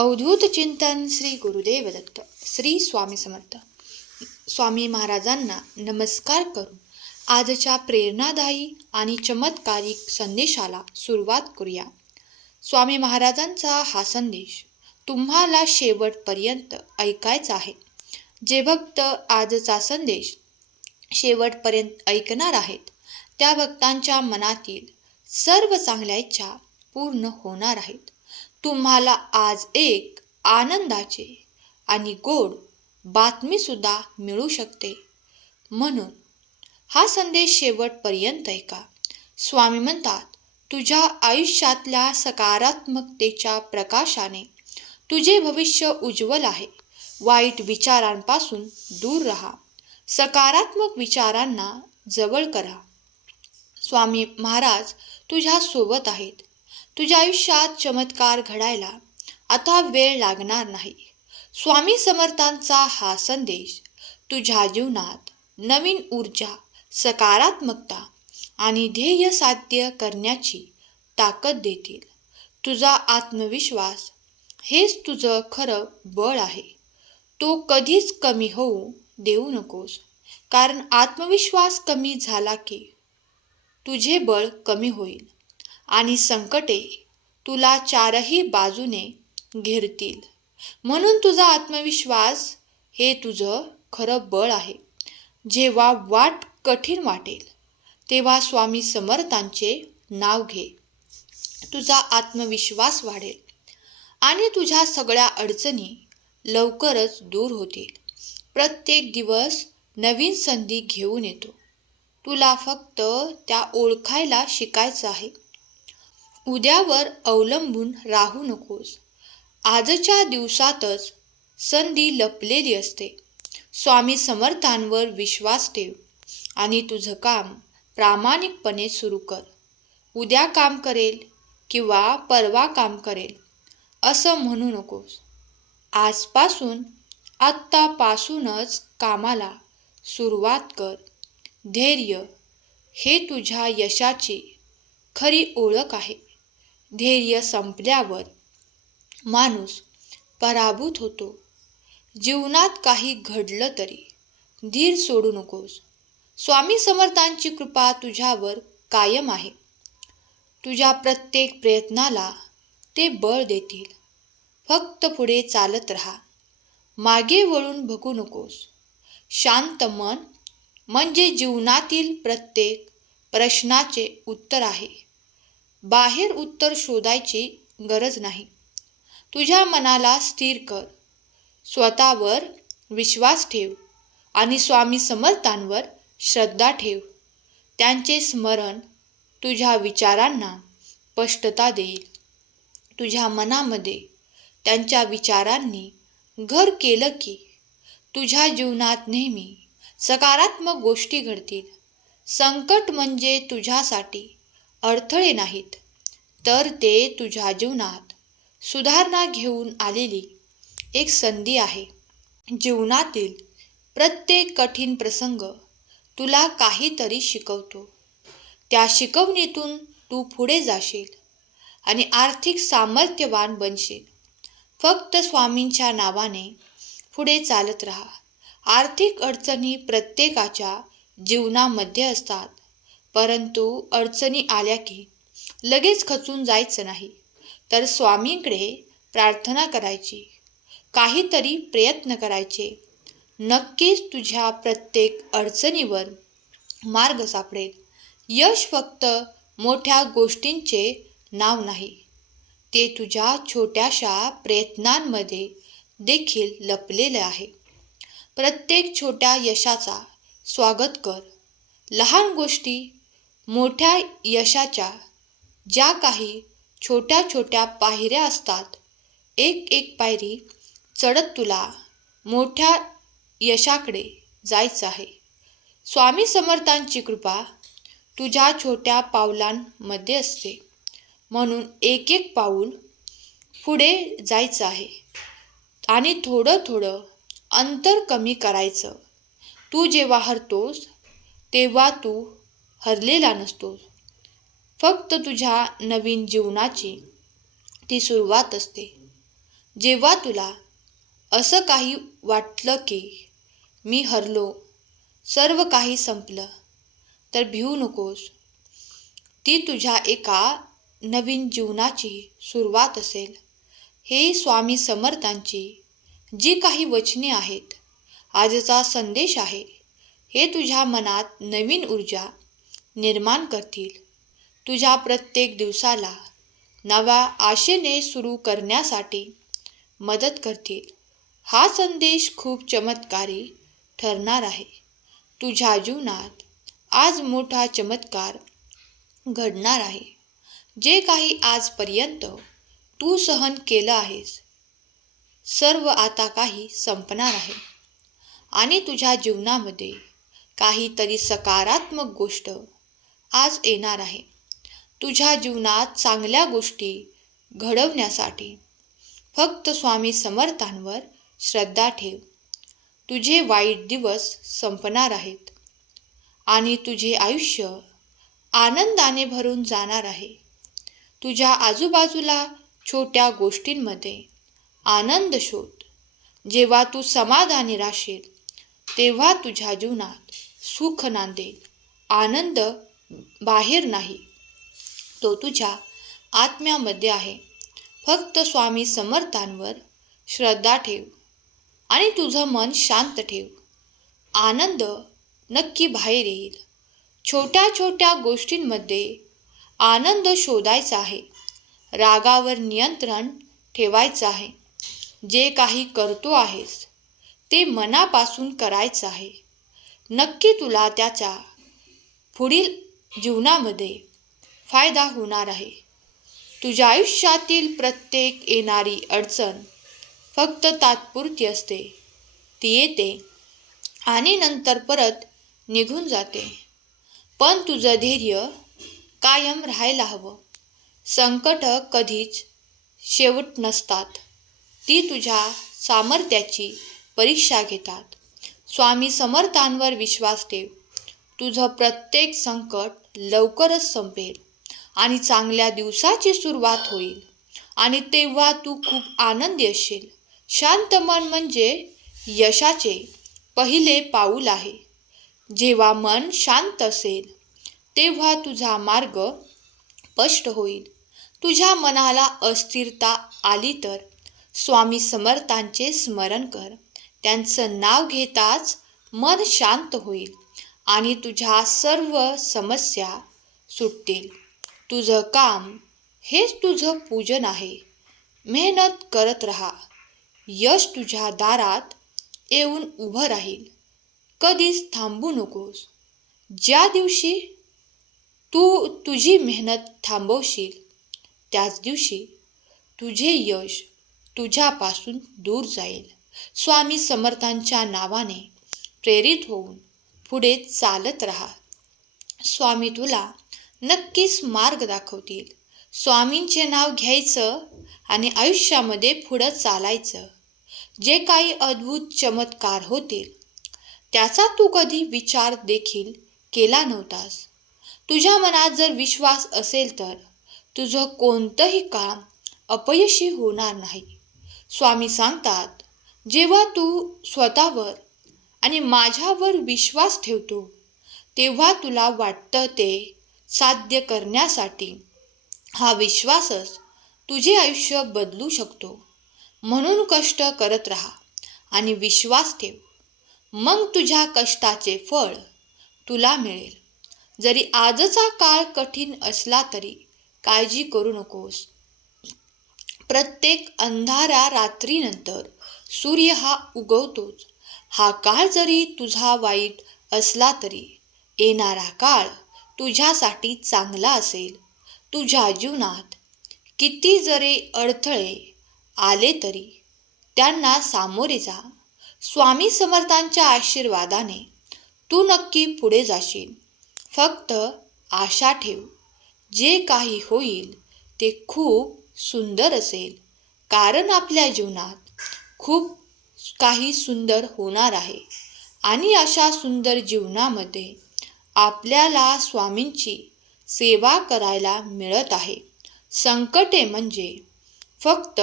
अवधूत चिंतन श्री गुरुदेव दत्त श्री स्वामी समर्थ. स्वामी महाराजांना नमस्कार करून आजच्या प्रेरणादायी आणि चमत्कारिक संदेशाला सुरुवात करूया. स्वामी महाराजांचा हा संदेश तुम्हाला शेवटपर्यंत ऐकायचा आहे. जे भक्त आजचा संदेश शेवटपर्यंत ऐकणार आहेत त्या भक्तांच्या मनातील सर्व चांगल्या इच्छा पूर्ण होणार आहेत. तुम्हाला आज एक आनंदाचे आणि गोड बातमीसुद्धा मिळू शकते. म्हणून हा संदेश शेवटपर्यंत ऐका. स्वामी म्हणतात तुझ्या आयुष्यातल्या सकारात्मकतेच्या प्रकाशाने तुझे भविष्य उज्ज्वल आहे. वाईट विचारांपासून दूर राहा. सकारात्मक विचारांना जवळ करा. स्वामी महाराज तुझ्या सोबत आहेत. तुझ्या आयुष्यात चमत्कार घडायला आता वेळ लागणार नाही. स्वामी समर्थांचा हा संदेश तुझ्या जीवनात नवीन ऊर्जा सकारात्मकता आणि ध्येय साध्य करण्याची ताकद देतील. तुझा आत्मविश्वास हेच तुझं खरं बळ आहे. तो कधीच कमी होऊ देऊ नकोस कारण आत्मविश्वास कमी झाला की तुझे बळ कमी होईल. आणि संकटे तुला चारही बाजूने घेरतील. म्हणून तुझा आत्मविश्वास हे तुझं खरं बळ आहे. जेव्हा वाट कठीण वाटेल तेव्हा स्वामी समर्थांचे नाव घे. तुझा आत्मविश्वास वाढेल आणि तुझ्या सगळ्या अडचणी लवकरच दूर होतील. प्रत्येक दिवस नवीन संधी घेऊन येतो. तुला फक्त त्या ओळखायला शिकायचं आहे. उद्यावर अवलंबून राहू नकोस. आजच्या दिवसातच संधी लपलेली असते. स्वामी समर्थांवर विश्वास ठेव आणि तुझं काम प्रामाणिकपणे सुरू कर. उद्या काम करेल किंवा परवा काम करेल असं म्हणू नकोस. आजपासून आत्तापासूनच कामाला सुरुवात कर. धैर्य हे तुझ्या यशाची खरी ओळख आहे. धैर्य संपल्यावर माणूस पराभूत होतो. जीवनात काही घडलं तरी धीर सोडू नकोस. स्वामी समर्थांची कृपा तुझ्यावर कायम आहे. तुझ्या प्रत्येक प्रयत्नाला ते बळ देतील. फक्त पुढे चालत राहा. मागे वळून बघू नकोस. शांत मन म्हणजे जीवनातील प्रत्येक प्रश्नाचे उत्तर आहे. बाहेर उत्तर शोधायची गरज नाही. तुझ्या मनाला स्थिर कर. स्वतःवर विश्वास ठेव आणि स्वामी समर्थांवर श्रद्धा ठेव. त्यांचे स्मरण तुझ्या विचारांना स्पष्टता देईल. तुझ्या मनामध्ये त्यांच्या विचारांनी घर केलं की तुझ्या जीवनात नेहमी सकारात्मक गोष्टी घडतील. संकट म्हणजे तुझ्यासाठी अडथळे नाहीत. तर ते तुझ्या जीवनात सुधारणा घेऊन आलेली एक संधी आहे. जीवनातील प्रत्येक कठीण प्रसंग तुला काहीतरी शिकवतो. त्या शिकवणीतून तू पुढे जाशील आणि आर्थिक सामर्थ्यवान बनशील. फक्त स्वामींच्या नावाने पुढे चालत राहा. आर्थिक अडचणी प्रत्येकाच्या जीवनामध्ये असतात. परंतु अडचणी आल्या की लगेच खचून जायचं नाही. तर स्वामींकडे प्रार्थना करायची. काहीतरी प्रयत्न करायचे. नक्कीच तुझ्या प्रत्येक अडचणीवर मार्ग सापडेल. यश फक्त मोठ्या गोष्टींचे नाव नाही. ते तुझ्या छोट्याशा प्रयत्नांमध्ये देखील लपलेले आहे. प्रत्येक छोट्या यशाचा स्वागत कर. लहान गोष्टी मोठ्या यशाच्या ज्या काही छोट्या छोट्या पायऱ्या असतात एक एक पायरी चढत तुला मोठ्या यशाकडे जायचं आहे. स्वामी समर्थांची कृपा तुझ्या छोट्या पावलांमध्ये असते. म्हणून एक एक पाऊल पुढे जायचं आहे आणि थोडं थोडं अंतर कमी करायचं. तू जेव्हा हरतोस तेव्हा तू हरलेला नसतोस फक्त तुझ्या नवीन जीवनाची ती सुरुवात असते. जेव्हा तुला असं काही वाटलं की मी हरलो सर्व काही संपलं तर भिवू नकोस. ती तुझ्या एका नवीन जीवनाची सुरुवात असेल. हे स्वामी समर्थांची जी काही वचने आहेत आजचा संदेश आहे हे तुझ्या मनात नवीन ऊर्जा निर्माण करतील. तुझ्या प्रत्येक दिवसाला नव्या आशेने सुरू करण्यासाठी मदत करतील. हा संदेश खूप चमत्कारी ठरणार आहे. तुझ्या जीवनात आज मोठा चमत्कार घडणार आहे. जे काही आजपर्यंत तू सहन केलं आहेस सर्व आता काही संपणार आहे. आणि तुझ्या जीवनामध्ये काहीतरी सकारात्मक गोष्ट आज येणार आहे. तुझ्या जीवनात चांगल्या गोष्टी घडवण्यासाठी फक्त स्वामी समर्थांवर श्रद्धा ठेव. तुझे वाईट दिवस संपणार आहेत आणि तुझे आयुष्य आनंदाने भरून जाणार आहे. तुझ्या आजूबाजूला छोट्या गोष्टींमध्ये आनंद शोध. जेव्हा तू समाधानी राहशील तेव्हा तुझ्या जीवनात सुख नांदेल. आनंद बाहेर नाही. तो तुझ्या आत्म्यामध्ये आहे. फक्त स्वामी समर्थांवर श्रद्धा ठेव आणि तुझं मन शांत ठेव. आनंद नक्की बाहेर येईल. छोट्या छोट्या गोष्टींमध्ये आनंद शोधायचा आहे. रागावर नियंत्रण ठेवायचं आहे. जे काही करतो आहेस ते मनापासून करायचं आहे. नक्की तुला त्याचा पुढील जीवनामध्ये फायदा होणार आहे. तुझ्या आयुष्यातील प्रत्येक येणारी अडचण फक्त तात्पुरती असते. ती येते आणि नंतर परत निघून जाते. पण तुझं धैर्य कायम राहायला हवं. संकट कधीच शेवट नसतात. ती तुझ्या सामर्थ्याची परीक्षा घेतात. स्वामी समर्थांवर विश्वास ठेव. तुझं प्रत्येक संकट लवकरच संपेल आणि चांगल्या दिवसाची सुरुवात होईल. आणि तेव्हा तू खूप आनंदी असशील शांत मन म्हणजे यशाचे पहिले पाऊल आहे. जेव्हा मन शांत असेल तेव्हा तुझा मार्ग स्पष्ट होईल. तुझ्या मनाला अस्थिरता आली तर स्वामी समर्थांचे स्मरण कर. त्यांचं नाव घेताच मन शांत होईल. आणि तुझ्या सर्व समस्या सुटतील. तुझं काम हेच तुझं पूजन आहे. मेहनत करत राहा. यश तुझ्या दारात येऊन उभं राहील. कधीच थांबू नकोस. ज्या दिवशी तू तुझी मेहनत थांबवशील त्याच दिवशी तुझे यश तुझ्यापासून दूर जाईल. स्वामी समर्थांच्या नावाने प्रेरित होऊन पुढे चालत राहा. स्वामी तुला नक्कीच मार्ग दाखवतील. स्वामींचे नाव घ्यायचं आणि आयुष्यामध्ये पुढं चालायचं. जे काही अद्भुत चमत्कार होतील त्याचा तू कधी विचार देखील केला नव्हतास. तुझ्या मनात जर विश्वास असेल तर तुझं कोणतंही काम अपयशी होणार नाही. स्वामी सांगतात जेव्हा तू स्वतःवर आणि माझ्यावर विश्वास ठेवतो तेव्हा तुला वाटतं ते साध्य करण्यासाठी. हा विश्वासच तुझे आयुष्य बदलू शकतो. म्हणून कष्ट करत राहा आणि विश्वास ठेव. मग तुझ्या कष्टाचे फळ तुला मिळेल. जरी आजचा काळ कठीण असला तरी काळजी करू नकोस. प्रत्येक अंधारा रात्रीनंतर सूर्य हा उगवतोच. हा काळ जरी तुझा वाईट असला तरी येणारा काळ तुझ्यासाठी चांगला असेल. तुझ्या जीवनात किती जरी अडथळे आले तरी त्यांना सामोरे जा. स्वामी समर्थांच्या आशीर्वादाने तू नक्की पुढे जाशील. फक्त आशा ठेव जे काही होईल ते खूप सुंदर असेल. कारण आपल्या जीवनात खूप काही सुंदर होणार आहे. आणि अशा सुंदर जीवनामध्ये आपल्याला स्वामींची सेवा करायला मिळत आहे. संकटे म्हणजे फक्त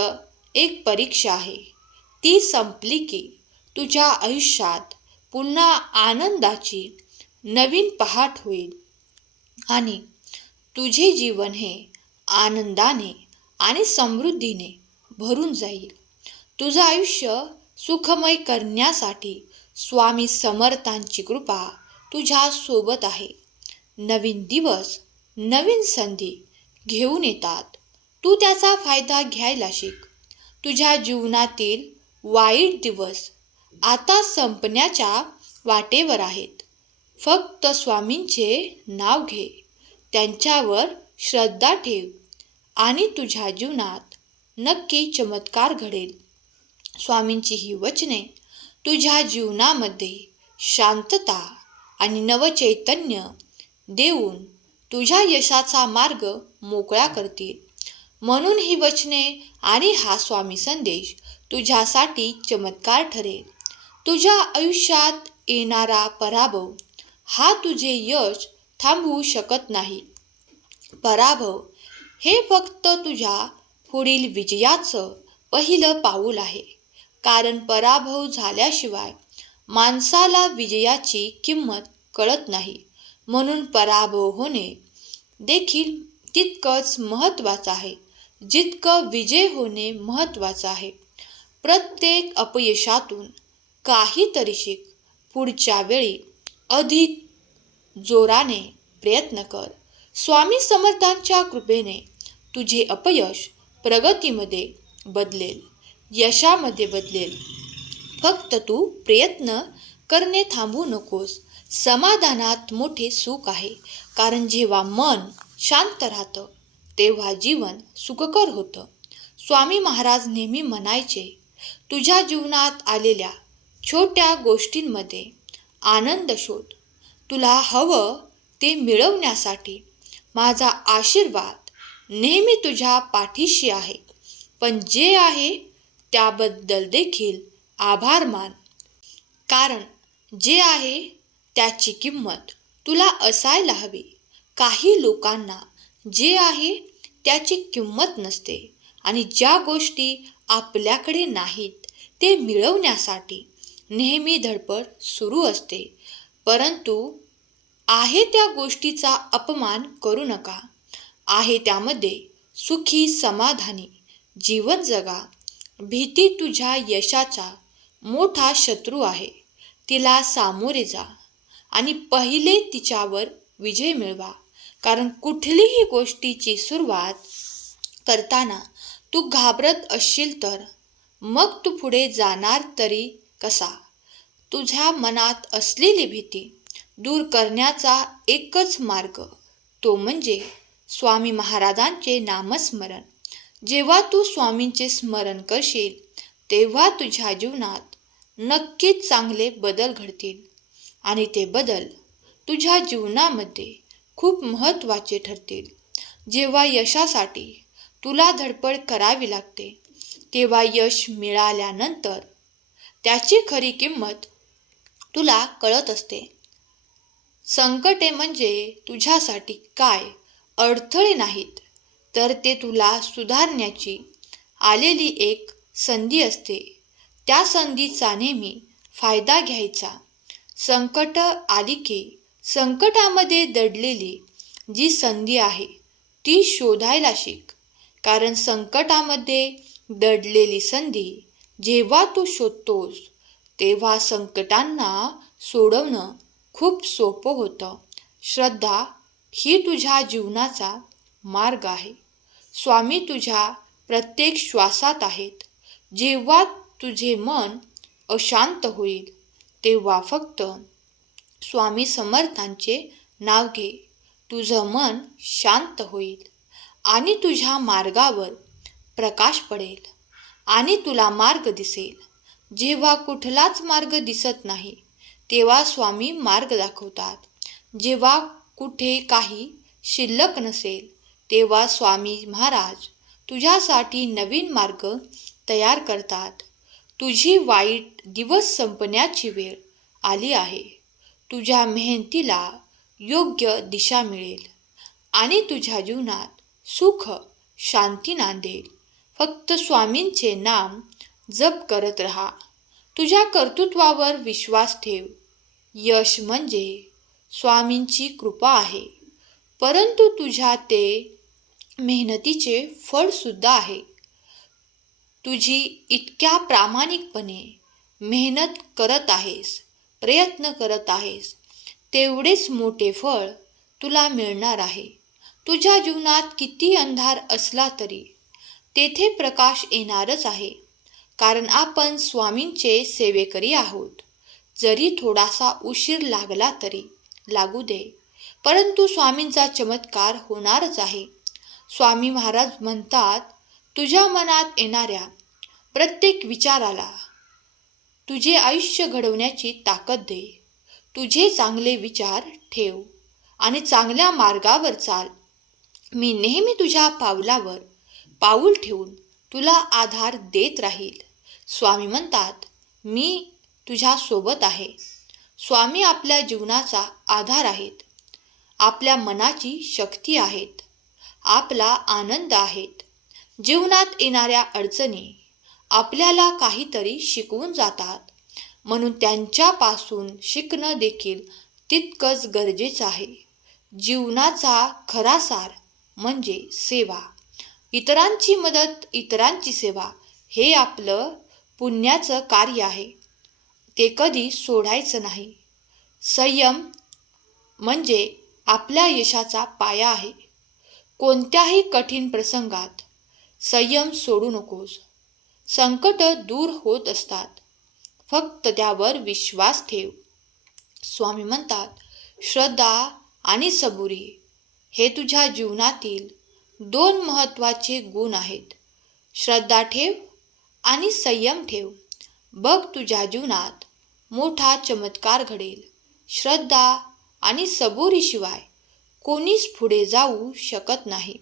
एक परीक्षा आहे. ती संपली की तुझ्या आयुष्यात पुन्हा आनंदाची नवीन पहाट होईल. आणि तुझे जीवन हे आनंदाने आणि समृद्धीने भरून जाईल. तुझं आयुष्य सुखमय करण्यासाठी स्वामी समर्थांची कृपा तुझ्या सोबत आहे. नवीन दिवस नवीन संधी घेऊन येतात. तू त्याचा फायदा घ्यायला शिक. तुझ्या जीवनातील वाईट दिवस आता संपण्याच्या वाटेवर आहेत. फक्त स्वामींचे नाव घे. त्यांच्यावर श्रद्धा ठेव आणि तुझ्या जीवनात नक्की चमत्कार घडेल. स्वामींची ही वचने तुझ्या जीवनामध्ये शांतता आणि नवचैतन्य देऊन तुझ्या यशाचा मार्ग मोकळा करतील. म्हणून ही वचने आणि हा स्वामी संदेश तुझ्यासाठी चमत्कार ठरेल. तुझ्या आयुष्यात येणारा पराभव हा तुझे यश थांबवू शकत नाही. पराभव हे फक्त तुझ्या पुढील विजयाचं पहिलं पाऊल आहे. कारण पराभव झाल्याशिवाय माणसाला विजयाची किंमत कळत नाही. म्हणून पराभव होणे देखील तितकंच महत्त्वाचं आहे. जितकं विजय होणे महत्त्वाचं आहे. प्रत्येक अपयशातून काहीतरी शिक. पुढच्या वेळी अधिक जोराने प्रयत्न कर. स्वामी समर्थांच्या कृपेने तुझे अपयश प्रगतीमध्ये बदलेल. यशामध्ये बदलेल. फक्त तू प्रयत्न करणे थांबू नकोस. समाधानात मोठे सुख आहे. कारण जेव्हा मन शांत राहतं तेव्हा जीवन सुखकर होतं. स्वामी महाराज नेहमी म्हणायचे तुझ्या जीवनात आलेल्या छोट्या गोष्टींमध्ये आनंद शोध. तुला हवं ते मिळवण्यासाठी माझा आशीर्वाद नेहमी तुझ्या पाठीशी आहे. पण जे आहे त्याबद्दल देखील आभार मान. कारण जे आहे त्याची किंमत तुला असायला हवी. काही लोकांना जे आहे त्याची किंमत नसते आणि ज्या गोष्टी आपल्याकडे नाहीत ते मिळवण्यासाठी नेहमी धडपड सुरू असते. परंतु आहे त्या गोष्टीचा अपमान करू नका. आहे त्यामध्ये सुखी समाधानी जीवन जगा भीती तुझ्या यशाचा मोठा शत्रू आहे. तिला सामोरे जा आणि पहिले तिच्यावर विजय मिळवा. कारण कुठलीही गोष्टीची सुरुवात करताना तू घाबरत असशील तर मग तू पुढे जाणार तरी कसा? तुझ्या मनात असलेली भीती दूर करण्याचा एकच मार्ग तो म्हणजे स्वामी महाराजांचे नामस्मरण. जेव्हा तू स्वामींचे स्मरण करशील तेव्हा तुझ्या जीवनात नक्कीच चांगले बदल घडतील. आणि ते बदल तुझ्या जीवनामध्ये खूप महत्त्वाचे ठरतील. जेव्हा यशासाठी तुला धडपड करावी लागते तेव्हा यश मिळाल्यानंतर त्याची खरी किंमत तुला कळत असते. संकटे म्हणजे तुझ्यासाठी काय? अडथळे नाहीत. तर ते तुला सुधारण्याची आलेली एक संधी असते. त्या संधीचा नेहमी फायदा घ्यायचा. संकट आली की संकटामध्ये दडलेली जी संधी आहे ती शोधायला शिक. कारण संकटामध्ये दडलेली संधी जेव्हा तू शोधतोस तेव्हा संकटांना सोडवणं खूप सोपं होतं. श्रद्धा ही तुझ्या जीवनाचा मार्ग आहे. स्वामी तुझ्या प्रत्येक श्वासात आहेत. जेव्हा तुझे मन अशांत होईल तेव्हा फक्त स्वामी समर्थांचे नाव घे. तुझं मन शांत होईल आणि तुझ्या मार्गावर प्रकाश पडेल आणि तुला मार्ग दिसेल. जेव्हा कुठलाच मार्ग दिसत नाही तेव्हा स्वामी मार्ग दाखवतात. जेव्हा कुठे काही शिल्लक नसेल तेव्हा स्वामी महाराज तुझ्यासाठी नवीन मार्ग तयार करतात. तुझी वाईट दिवस संपण्याची वेळ आली आहे. तुझ्या मेहनतीला योग्य दिशा मिळेल आणि तुझ्या जीवनात सुख शांती नांदेल. फक्त स्वामींचे नाम जप करत राहा. तुझ्या कर्तृत्वावर विश्वास ठेव. यश म्हणजे स्वामींची कृपा आहे. परंतु तुझ्या ते मेहनतीचे फळसुद्धा आहे. तुझी इतक्या प्रामाणिकपणे मेहनत करत आहेस प्रयत्न करत आहेस तेवढेच मोठे फळ तुला मिळणार आहे. तुझ्या जीवनात किती अंधार असला तरी तेथे प्रकाश येणारच आहे. कारण आपण स्वामींचे सेवेकरी आहोत. जरी थोडासा उशीर लागला तरी लागू दे. परंतु स्वामींचा चमत्कार होणारच आहे. स्वामी महाराज म्हणतात तुझ्या मनात येणाऱ्या प्रत्येक विचाराला तुझे आयुष्य घडवण्याची ताकद दे. तुझे चांगले विचार ठेव आणि चांगल्या मार्गावर चाल. मी नेहमी तुझ्या पावलावर पाऊल ठेवून तुला आधार देत राहील. स्वामी म्हणतात मी तुझ्या सोबत आहे. स्वामी आपल्या जीवनाचा आधार आहेत. आपल्या मनाची शक्ती आहेत. आपला आनंद आहेत. जीवनात येणाऱ्या अडचणी आपल्याला काहीतरी शिकवून जातात. म्हणून त्यांच्यापासून शिकणं देखील तितकंच गरजेचं आहे. जीवनाचा खरा सार म्हणजे सेवा. इतरांची मदत इतरांची सेवा हे आपलं पुण्याचं कार्य आहे. ते कधी सोडायचं नाही. संयम म्हणजे आपल्या यशाचा पाया आहे. कोणत्याही कठीण प्रसंगात संयम सोडू नकोस. संकट दूर होत असतात. फक्त त्यावर विश्वास ठेव. स्वामी म्हणतात श्रद्धा आणि सबुरी हे तुझ्या जीवनातील दोन महत्त्वाचे गुण आहेत. श्रद्धा ठेव आणि संयम ठेव. बघ तुझ्या जीवनात मोठा चमत्कार घडेल. श्रद्धा आणि सबुरीशिवाय कोणीच पुढे जाऊ शकत नाही.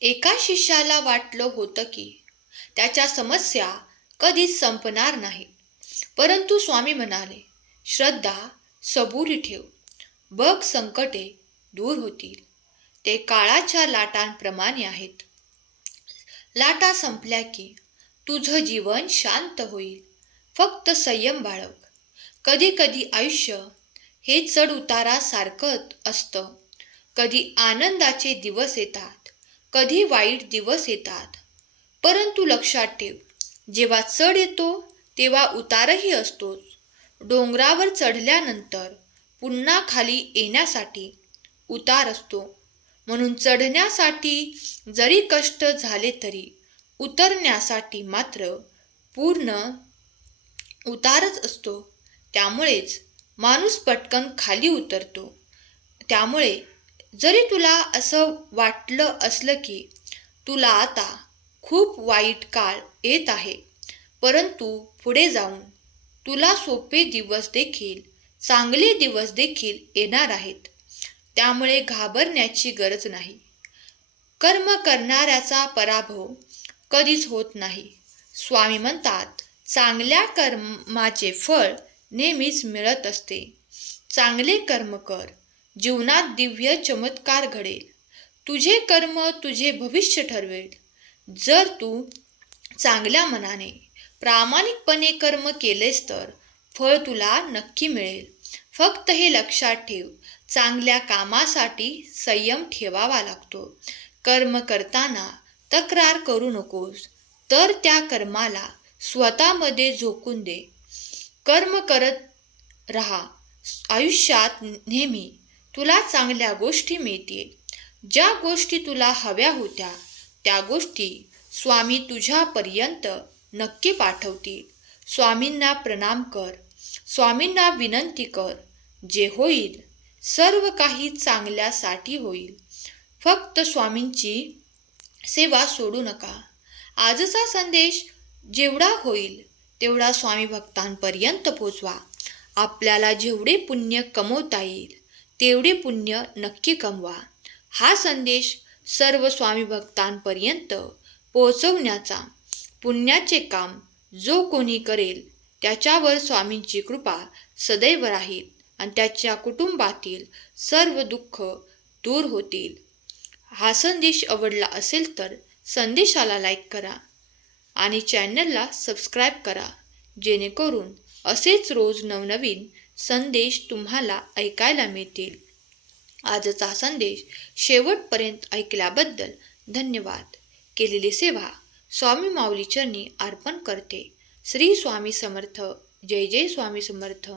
एका शिष्याला वाटलं होतं की त्याच्या समस्या कधीच संपणार नाही. परंतु स्वामी म्हणाले श्रद्धा सबुरी ठेव. बघ संकटे दूर होतील. ते काळाच्या लाटांप्रमाणे आहेत. लाटा संपल्या की तुझं जीवन शांत होईल. फक्त संयम बाळग. कधी कधी आयुष्य हे चढ उतारासारखं असतं. कधी आनंदाचे दिवस येतात कधी वाईट दिवस येतात. परंतु लक्षात ठेव जेव्हा चढ येतो तेव्हा उतारही असतोच. डोंगरावर चढल्यानंतर पुन्हा खाली येण्यासाठी उतार असतो. म्हणून चढण्यासाठी जरी कष्ट झाले तरी उतरण्यासाठी मात्र पूर्ण उतारच असतो. त्यामुळेच माणूस पटकन खाली उतरतो. त्यामुळे जरी तुला असं वाटलं असलं की तुला आता खूप वाईट काळ येत आहे परंतु पुढे जाऊन तुला सोपे दिवस देखील चांगले दिवस देखील येणार आहेत. त्यामुळे घाबरण्याची गरज नाही. कर्म करणाऱ्याचा पराभव कधीच होत नाही. स्वामी म्हणतात चांगल्या कर्माचे फळ नेहमीच मिळत असते. चांगले कर्म कर. जीवनात दिव्य चमत्कार घडेल. तुझे कर्म तुझे भविष्य ठरवेल. जर तू चांगल्या मनाने प्रामाणिकपणे कर्म केलेस तर फळ तुला नक्की मिळेल. फक्त हे लक्षात ठेव. चांगल्या कामासाठी संयम ठेवावा लागतो. कर्म करताना तक्रार करू नकोस. तर त्या कर्माला स्वतःमध्ये झोकून दे. कर्म करत राहा. आयुष्यात नेहमी तुला चांगल्या गोष्टी मिळतील ज्या गोष्टी तुला हव्या होत्या त्या गोष्टी स्वामी तुझ्यापर्यंत नक्की पाठवतील. स्वामींना प्रणाम कर. स्वामींना विनंती कर. जे होईल सर्व काही चांगल्यासाठी होईल. फक्त स्वामींची सेवा सोडू नका. आजचा संदेश जेवढा होईल तेवढा स्वामी भक्तांपर्यंत पोचवा. आपल्याला जेवढे पुण्य कमवता येईल तेवढे पुण्य नक्की कमवा. हा संदेश सर्व स्वामी भक्तांपर्यंत पोहोचवण्याचा पुण्याचे काम जो कोणी करेल त्याच्यावर स्वामींची कृपा सदैव राहील आणि त्याच्या कुटुंबातील सर्व दुःख दूर होतील. हा संदेश आवडला असेल तर संदेशाला लाईक करा. आणि चॅनलला सबस्क्राईब करा जेणेकरून असेच रोज नवनवीन संदेश तुम्हाला ऐकायला मिळतील. आजचा संदेश शेवटपर्यंत ऐकल्याबद्दल धन्यवाद. केलेली सेवा स्वामी माऊली चरणी अर्पण करते. श्री स्वामी समर्थ. जय जय स्वामी समर्थ.